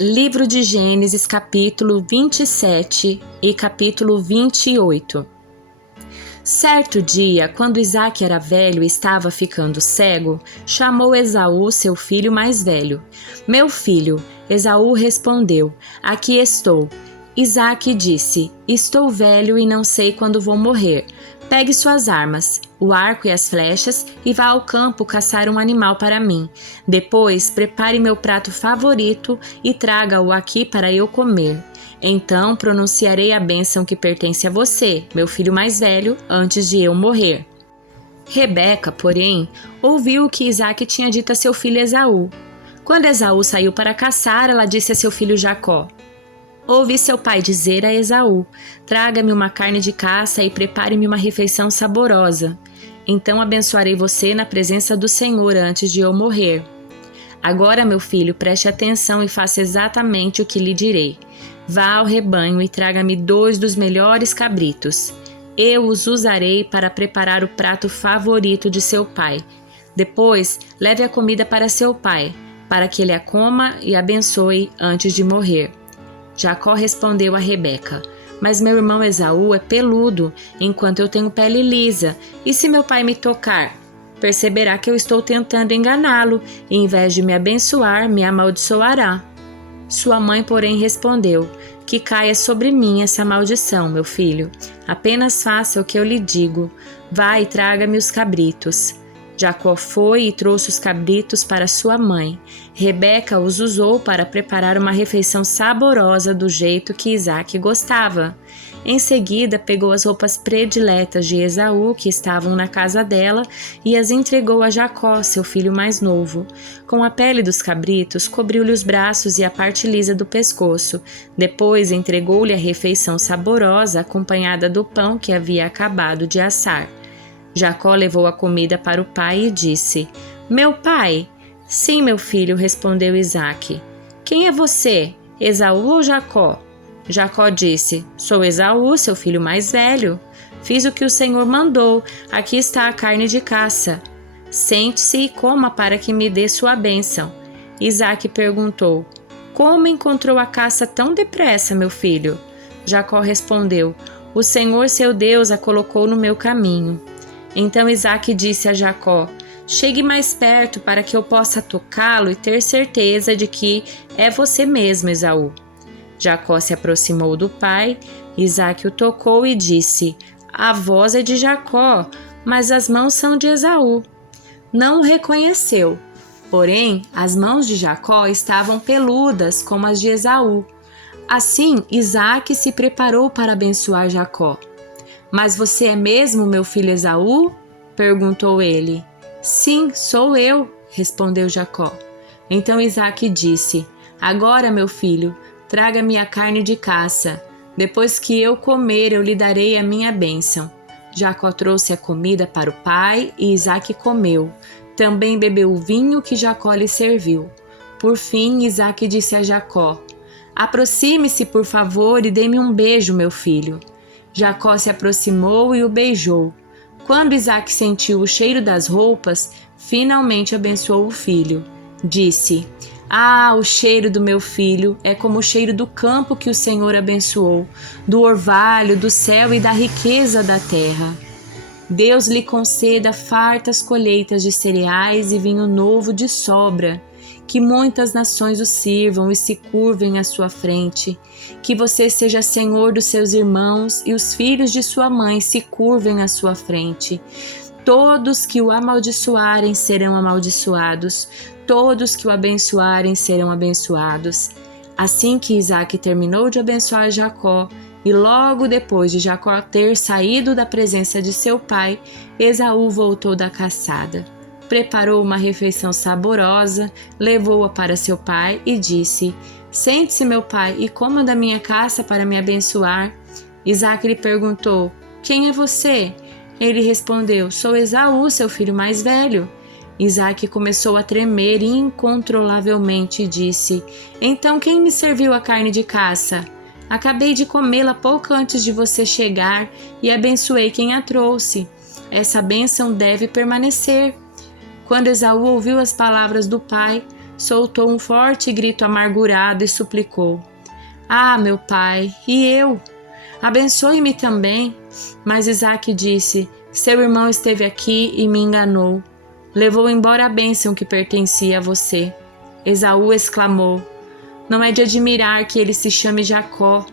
Livro de Gênesis, capítulo 27 e capítulo 28. Certo dia, quando Isaque era velho e estava ficando cego, chamou Esaú, seu filho mais velho. Meu filho, Esaú respondeu, aqui estou. Isaque disse, estou velho e não sei quando vou morrer. Pegue suas armas, o arco e as flechas, e vá ao campo caçar um animal para mim. Depois, prepare meu prato favorito e traga-o aqui para eu comer. Então pronunciarei a bênção que pertence a você, meu filho mais velho, antes de eu morrer. Rebeca, porém, ouviu o que Isaque tinha dito a seu filho Esaú. Quando Esaú saiu para caçar, ela disse a seu filho Jacó, ouvi seu pai dizer a Esaú, traga-me uma carne de caça e prepare-me uma refeição saborosa. Então abençoarei você na presença do Senhor antes de eu morrer. Agora, meu filho, preste atenção e faça exatamente o que lhe direi. Vá ao rebanho e traga-me 2 dos melhores cabritos. Eu os usarei para preparar o prato favorito de seu pai. Depois, leve a comida para seu pai, para que ele a coma e abençoe antes de morrer. Jacó respondeu a Rebeca, mas meu irmão Esaú é peludo, enquanto eu tenho pele lisa, e se meu pai me tocar, perceberá que eu estou tentando enganá-lo, e em vez de me abençoar, me amaldiçoará. Sua mãe, porém, respondeu, que caia sobre mim essa maldição, meu filho. Apenas faça o que eu lhe digo. Vá e traga-me os cabritos. Jacó foi e trouxe os cabritos para sua mãe. Rebeca os usou para preparar uma refeição saborosa do jeito que Isaque gostava. Em seguida, pegou as roupas prediletas de Esaú, que estavam na casa dela, e as entregou a Jacó, seu filho mais novo. Com a pele dos cabritos, cobriu-lhe os braços e a parte lisa do pescoço. Depois, entregou-lhe a refeição saborosa, acompanhada do pão que havia acabado de assar. Jacó levou a comida para o pai e disse, meu pai? Sim, meu filho, respondeu Isaque. Quem é você, Esaú ou Jacó? Jacó disse, sou Esaú, seu filho mais velho. Fiz o que o Senhor mandou, aqui está a carne de caça. Sente-se e coma para que me dê sua bênção. Isaque perguntou, como encontrou a caça tão depressa, meu filho? Jacó respondeu, o Senhor seu Deus a colocou no meu caminho. Então Isaque disse a Jacó, chegue mais perto para que eu possa tocá-lo e ter certeza de que é você mesmo, Esaú. Jacó se aproximou do pai, Isaque o tocou e disse, a voz é de Jacó, mas as mãos são de Esaú. Não o reconheceu, porém as mãos de Jacó estavam peludas como as de Esaú. Assim, Isaque se preparou para abençoar Jacó. Mas você é mesmo meu filho Esaú? Perguntou ele. Sim, sou eu, respondeu Jacó. Então Isaque disse, agora, meu filho, traga-me a carne de caça. Depois que eu comer, eu lhe darei a minha bênção. Jacó trouxe a comida para o pai e Isaque comeu. Também bebeu o vinho que Jacó lhe serviu. Por fim, Isaque disse a Jacó, aproxime-se, por favor, e dê-me um beijo, meu filho. Jacó se aproximou e o beijou. Quando Isaque sentiu o cheiro das roupas, finalmente abençoou o filho. Disse, o cheiro do meu filho é como o cheiro do campo que o Senhor abençoou, do orvalho, do céu e da riqueza da terra. Deus lhe conceda fartas colheitas de cereais e vinho novo de sobra, que muitas nações o sirvam e se curvem à sua frente, que você seja senhor dos seus irmãos e os filhos de sua mãe se curvem à sua frente. Todos que o amaldiçoarem serão amaldiçoados, todos que o abençoarem serão abençoados. Assim que Isaque terminou de abençoar Jacó, e logo depois de Jacó ter saído da presença de seu pai, Esaú voltou da caçada. Preparou uma refeição saborosa, levou-a para seu pai e disse, sente-se, meu pai, e coma da minha caça para me abençoar. Isaque lhe perguntou, quem é você? Ele respondeu, sou Esaú, seu filho mais velho. Isaque começou a tremer incontrolavelmente e disse, então quem me serviu a carne de caça? Acabei de comê-la pouco antes de você chegar e abençoei quem a trouxe. Essa bênção deve permanecer. Quando Esaú ouviu as palavras do pai, soltou um forte grito amargurado e suplicou: Ah, meu pai, e eu? Abençoe-me também. Mas Isaque disse: Seu irmão esteve aqui e me enganou. Levou embora a bênção que pertencia a você. Esaú exclamou: Não é de admirar que ele se chame Jacó,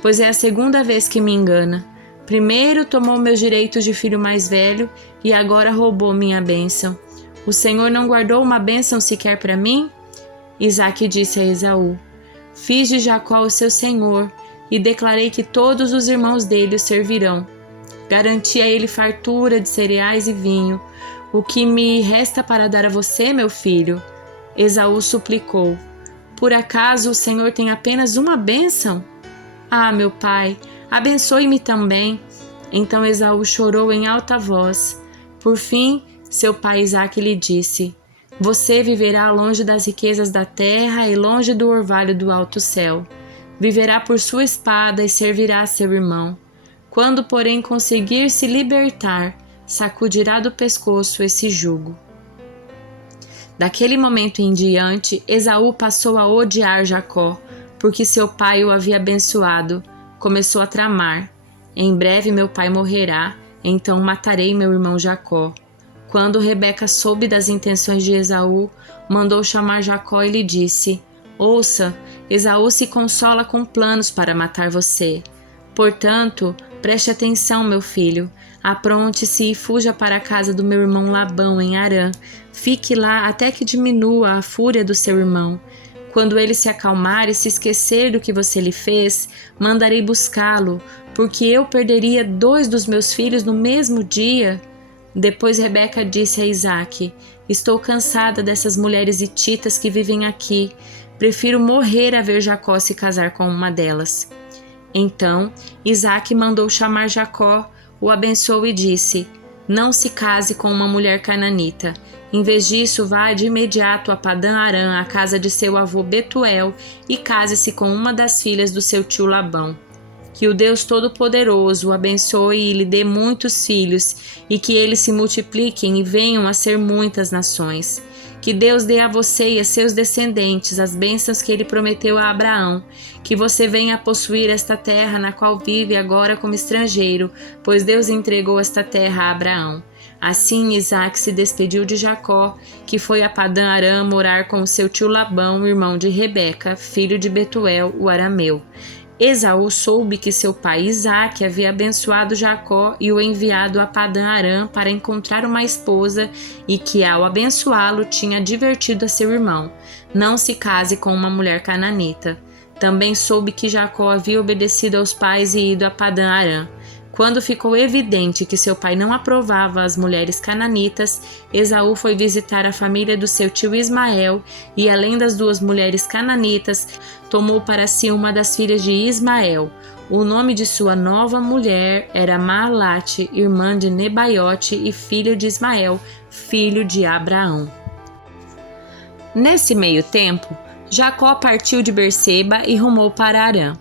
pois é a segunda vez que me engana. Primeiro tomou meus direitos de filho mais velho e agora roubou minha bênção. O Senhor não guardou uma bênção sequer para mim? Isaque disse a Esaú: Fiz de Jacó o seu senhor e declarei que todos os irmãos dele o servirão. Garanti a ele fartura de cereais e vinho. O que me resta para dar a você, meu filho? Esaú suplicou: Por acaso o Senhor tem apenas uma bênção? Ah, meu pai, abençoe-me também. Então Esaú chorou em alta voz. Por fim, seu pai Isaque lhe disse: Você viverá longe das riquezas da terra e longe do orvalho do alto céu. Viverá por sua espada e servirá a seu irmão. Quando, porém, conseguir se libertar, sacudirá do pescoço esse jugo. Daquele momento em diante, Esaú passou a odiar Jacó, porque seu pai o havia abençoado. Começou a tramar: Em breve meu pai morrerá, então matarei meu irmão Jacó. Quando Rebeca soube das intenções de Esaú, mandou chamar Jacó e lhe disse: Ouça, Esaú se consola com planos para matar você. Portanto, preste atenção, meu filho. Apronte-se e fuja para a casa do meu irmão Labão, em Harã. Fique lá até que diminua a fúria do seu irmão. Quando ele se acalmar e se esquecer do que você lhe fez, mandarei buscá-lo, porque eu perderia 2 dos meus filhos no mesmo dia. Depois Rebeca disse a Isaque: Estou cansada dessas mulheres hititas que vivem aqui. Prefiro morrer a ver Jacó se casar com uma delas. Então Isaque mandou chamar Jacó, o abençoou e disse: Não se case com uma mulher cananita. Em vez disso, vá de imediato a Padã-Arã, a casa de seu avô Betuel, e case-se com uma das filhas do seu tio Labão. Que o Deus Todo-Poderoso o abençoe e lhe dê muitos filhos, e que eles se multipliquem e venham a ser muitas nações. Que Deus dê a você e a seus descendentes as bênçãos que ele prometeu a Abraão. Que você venha a possuir esta terra na qual vive agora como estrangeiro, pois Deus entregou esta terra a Abraão. Assim Isaque se despediu de Jacó, que foi a Padã-Arã morar com o seu tio Labão, irmão de Rebeca, filho de Betuel, o arameu. Esaú soube que seu pai Isaque havia abençoado Jacó e o enviado a Padã-Arã para encontrar uma esposa e que, ao abençoá-lo, tinha advertido a seu irmão: Não se case com uma mulher cananita. Também soube que Jacó havia obedecido aos pais e ido a Padã-Arã. Quando ficou evidente que seu pai não aprovava as mulheres cananitas, Esaú foi visitar a família do seu tio Ismael e, além das 2 mulheres cananitas, tomou para si uma das filhas de Ismael. O nome de sua nova mulher era Mahlate, irmã de Nebaiote e filha de Ismael, filho de Abraão. Nesse meio tempo, Jacó partiu de Berseba e rumou para Harã.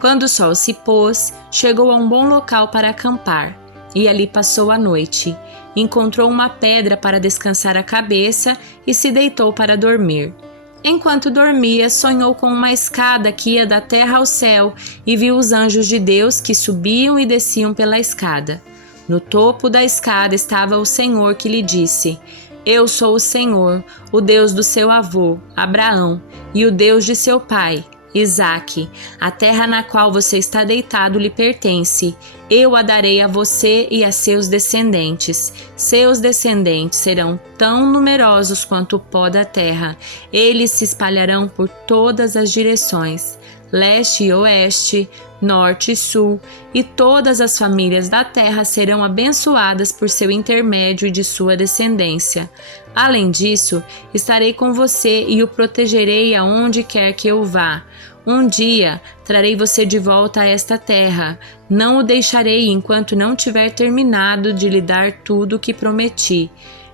Quando o sol se pôs, chegou a um bom local para acampar, e ali passou a noite. Encontrou uma pedra para descansar a cabeça e se deitou para dormir. Enquanto dormia, sonhou com uma escada que ia da terra ao céu e viu os anjos de Deus que subiam e desciam pela escada. No topo da escada estava o Senhor, que lhe disse: Eu sou o Senhor, o Deus do seu avô, Abraão, e o Deus de seu pai, Isaque. A terra na qual você está deitado lhe pertence. Eu a darei a você e a seus descendentes. Seus descendentes serão tão numerosos quanto o pó da terra. Eles se espalharão por todas as direções, leste e oeste, norte e sul, e todas as famílias da terra serão abençoadas por seu intermédio e de sua descendência. Além disso, estarei com você e o protegerei aonde quer que eu vá. Um dia trarei você de volta a esta terra. Não o deixarei enquanto não tiver terminado de lhe dar tudo o que prometi.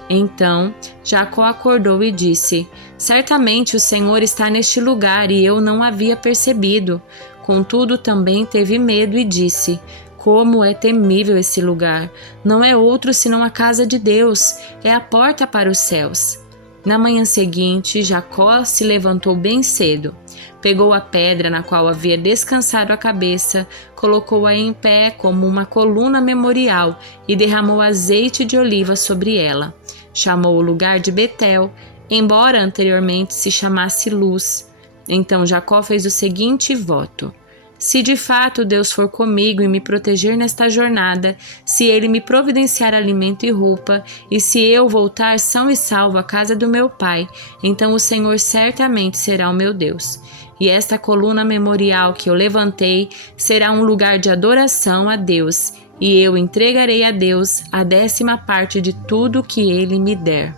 Então Jacó acordou e disse: Certamente o Senhor está neste lugar e eu não havia percebido. Contudo, também teve medo e disse: Como é temível esse lugar! Não é outro senão a casa de Deus, é a porta para os céus. Na manhã seguinte, Jacó se levantou bem cedo, pegou a pedra na qual havia descansado a cabeça, colocou-a em pé como uma coluna memorial e derramou azeite de oliva sobre ela. Chamou o lugar de Betel, embora anteriormente se chamasse Luz. Então Jacó fez o seguinte voto: se de fato Deus for comigo e me proteger nesta jornada, se Ele me providenciar alimento e roupa, e se eu voltar são e salvo à casa do meu pai, então o Senhor certamente será o meu Deus. E esta coluna memorial que eu levantei será um lugar de adoração a Deus, e eu entregarei a Deus a 10ª parte de tudo que Ele me der.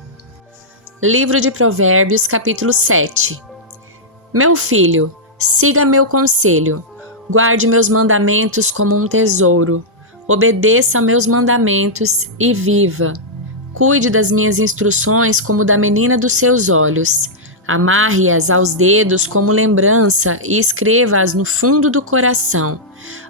Livro de Provérbios, capítulo 7. Meu filho, siga meu conselho. Guarde meus mandamentos como um tesouro. Obedeça a meus mandamentos e viva. Cuide das minhas instruções como da menina dos seus olhos. Amarre-as aos dedos como lembrança e escreva-as no fundo do coração.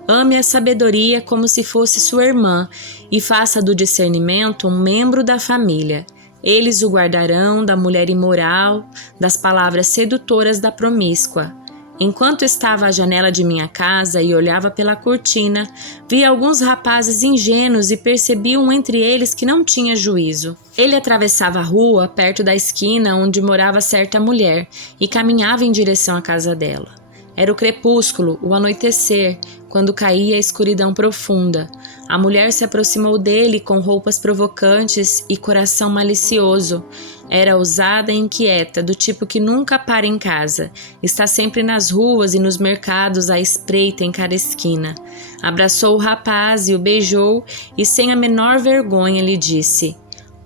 Ame a sabedoria como se fosse sua irmã e faça do discernimento um membro da família. Eles o guardarão da mulher imoral, das palavras sedutoras da promíscua. Enquanto estava à janela de minha casa e olhava pela cortina, vi alguns rapazes ingênuos e percebi um entre eles que não tinha juízo. Ele atravessava a rua perto da esquina onde morava certa mulher e caminhava em direção à casa dela. Era o crepúsculo, o anoitecer, quando caía a escuridão profunda. A mulher se aproximou dele com roupas provocantes e coração malicioso. Era ousada e inquieta, do tipo que nunca para em casa. Está sempre nas ruas e nos mercados à espreita em cada esquina. Abraçou o rapaz e o beijou e sem a menor vergonha lhe disse: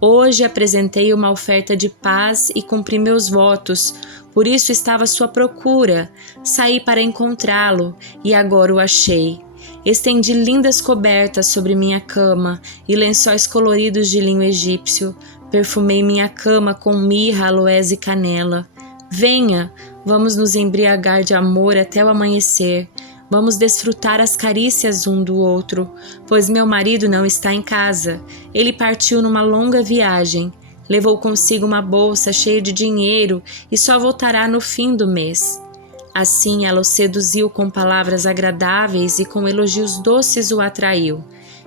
hoje apresentei uma oferta de paz e cumpri meus votos, por isso estava à sua procura. Saí para encontrá-lo e agora o achei. Estendi lindas cobertas sobre minha cama e lençóis coloridos de linho egípcio. Perfumei minha cama com mirra, aloés e canela. Venha, vamos nos embriagar de amor até o amanhecer. Vamos desfrutar as carícias um do outro, pois meu marido não está em casa. Ele partiu numa longa viagem. Levou consigo uma bolsa cheia de dinheiro e só voltará no fim do mês. Assim ela o seduziu com palavras agradáveis e com elogios doces o atraiu.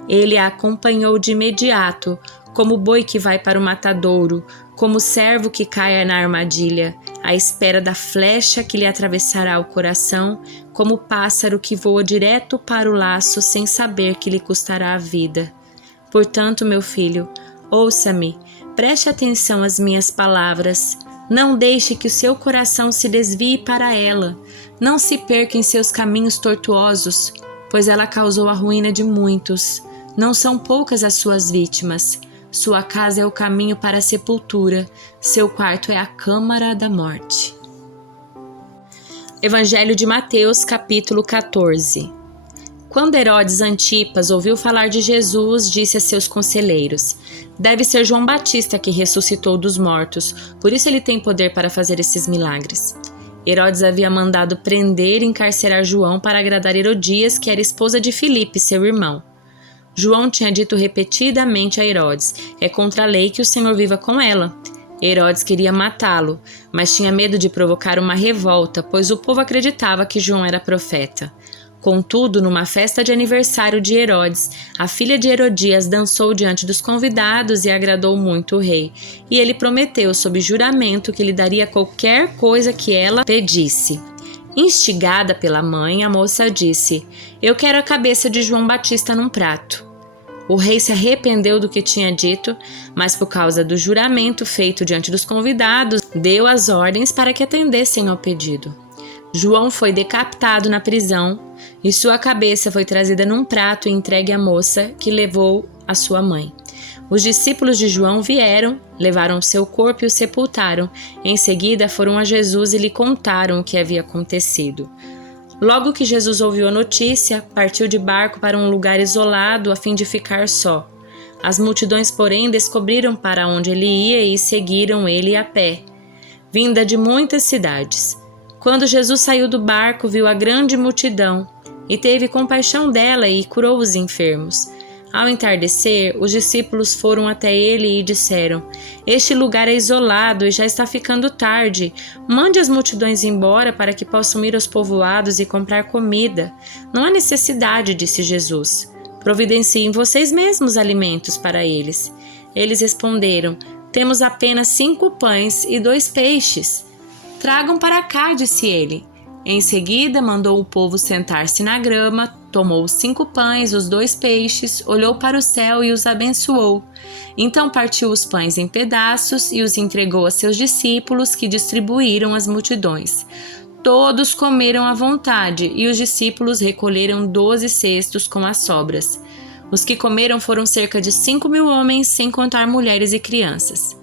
Ele a acompanhou de imediato, como boi que vai para o matadouro, como servo que caia na armadilha, à espera da flecha que lhe atravessará o coração, como pássaro que voa direto para o laço sem saber que lhe custará a vida. Portanto, meu filho, ouça-me, preste atenção às minhas palavras. Não deixe que o seu coração se desvie para ela. Não se perca em seus caminhos tortuosos, pois ela causou a ruína de muitos. Não são poucas as suas vítimas. Sua casa é o caminho para a sepultura. Seu quarto é a câmara da morte. Evangelho de Mateus, capítulo 14. Quando Herodes Antipas ouviu falar de Jesus, disse a seus conselheiros: deve ser João Batista que ressuscitou dos mortos, por isso ele tem poder para fazer esses milagres. Herodes havia mandado prender e encarcerar João para agradar Herodias, que era esposa de Filipe, seu irmão. João tinha dito repetidamente a Herodes: é contra a lei que o Senhor viva com ela. Herodes queria matá-lo, mas tinha medo de provocar uma revolta, pois o povo acreditava que João era profeta. Contudo, numa festa de aniversário de Herodes, a filha de Herodias dançou diante dos convidados e agradou muito o rei, e ele prometeu sob juramento que lhe daria qualquer coisa que ela pedisse. Instigada pela mãe, a moça disse: eu quero a cabeça de João Batista num prato. O rei se arrependeu do que tinha dito, mas por causa do juramento feito diante dos convidados, deu as ordens para que atendessem ao pedido. João foi decapitado na prisão e sua cabeça foi trazida num prato e entregue à moça, que levou a sua mãe. Os discípulos de João vieram, levaram seu corpo e o sepultaram. Em seguida foram a Jesus e lhe contaram o que havia acontecido. Logo que Jesus ouviu a notícia, partiu de barco para um lugar isolado a fim de ficar só. As multidões, porém, descobriram para onde ele ia e seguiram ele a pé, vinda de muitas cidades. Quando Jesus saiu do barco, viu a grande multidão e teve compaixão dela e curou os enfermos. Ao entardecer, os discípulos foram até ele e disseram: Este lugar é isolado e já está ficando tarde. Mande as multidões embora para que possam ir aos povoados e comprar comida. Não há necessidade, disse Jesus. Providenciem vocês mesmos alimentos para eles. Eles responderam: Temos apenas 5 pães e 2 peixes. Tragam para cá, disse ele. Em seguida, mandou o povo sentar-se na grama, tomou os 5 pães, os 2 peixes, olhou para o céu e os abençoou. Então partiu os pães em pedaços e os entregou a seus discípulos, que distribuíram às multidões. Todos comeram à vontade e os discípulos recolheram 12 cestos com as sobras. Os que comeram foram cerca de 5.000 homens, sem contar mulheres e crianças.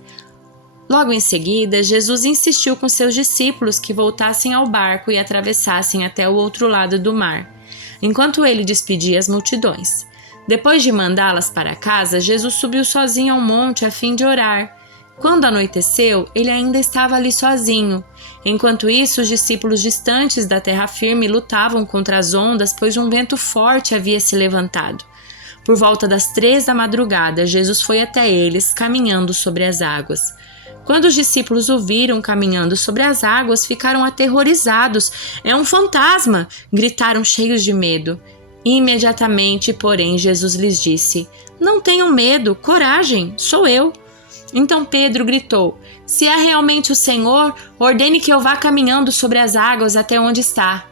Logo em seguida, Jesus insistiu com seus discípulos que voltassem ao barco e atravessassem até o outro lado do mar, enquanto ele despedia as multidões. Depois de mandá-las para casa, Jesus subiu sozinho ao monte a fim de orar. Quando anoiteceu, ele ainda estava ali sozinho. Enquanto isso, os discípulos distantes da terra firme lutavam contra as ondas, pois um vento forte havia se levantado. Por volta das 3 da madrugada, Jesus foi até eles, caminhando sobre as águas. Quando os discípulos o viram caminhando sobre as águas, ficaram aterrorizados. É um fantasma! Gritaram cheios de medo. Imediatamente, porém, Jesus lhes disse: Não tenham medo, coragem, sou eu. Então Pedro gritou: Se é realmente o Senhor, ordene que eu vá caminhando sobre as águas até onde está.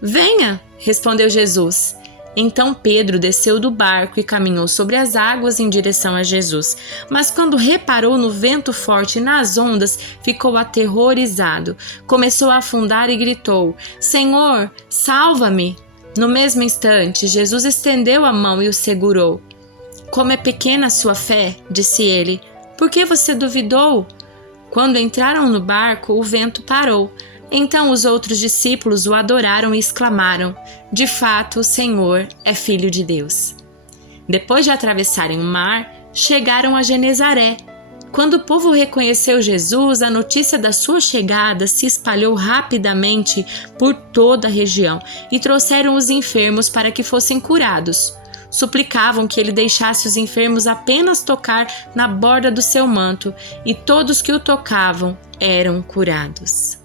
Venha, respondeu Jesus. Então Pedro desceu do barco e caminhou sobre as águas em direção a Jesus. Mas quando reparou no vento forte e nas ondas, ficou aterrorizado. Começou a afundar e gritou: Senhor, salva-me! No mesmo instante, Jesus estendeu a mão e o segurou. Como é pequena a sua fé, disse ele. Por que você duvidou? Quando entraram no barco, o vento parou. Então os outros discípulos o adoraram e exclamaram: De fato, o Senhor é Filho de Deus. Depois de atravessarem o mar, chegaram a Genezaré. Quando o povo reconheceu Jesus, a notícia da sua chegada se espalhou rapidamente por toda a região e trouxeram os enfermos para que fossem curados. Suplicavam que ele deixasse os enfermos apenas tocar na borda do seu manto, e todos que o tocavam eram curados.